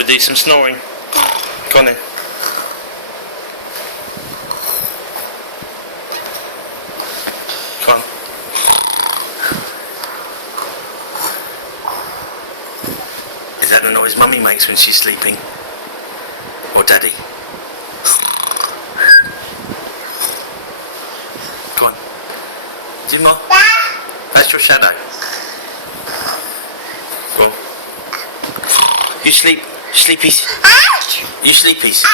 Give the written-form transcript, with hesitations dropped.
rather do some snoring. Go on then. Come on. Is that the noise Mummy makes when she's sleeping? Or Daddy? Go on. Do more. That's your shadow. Go on. You sleep. Sleepies. You sleepies.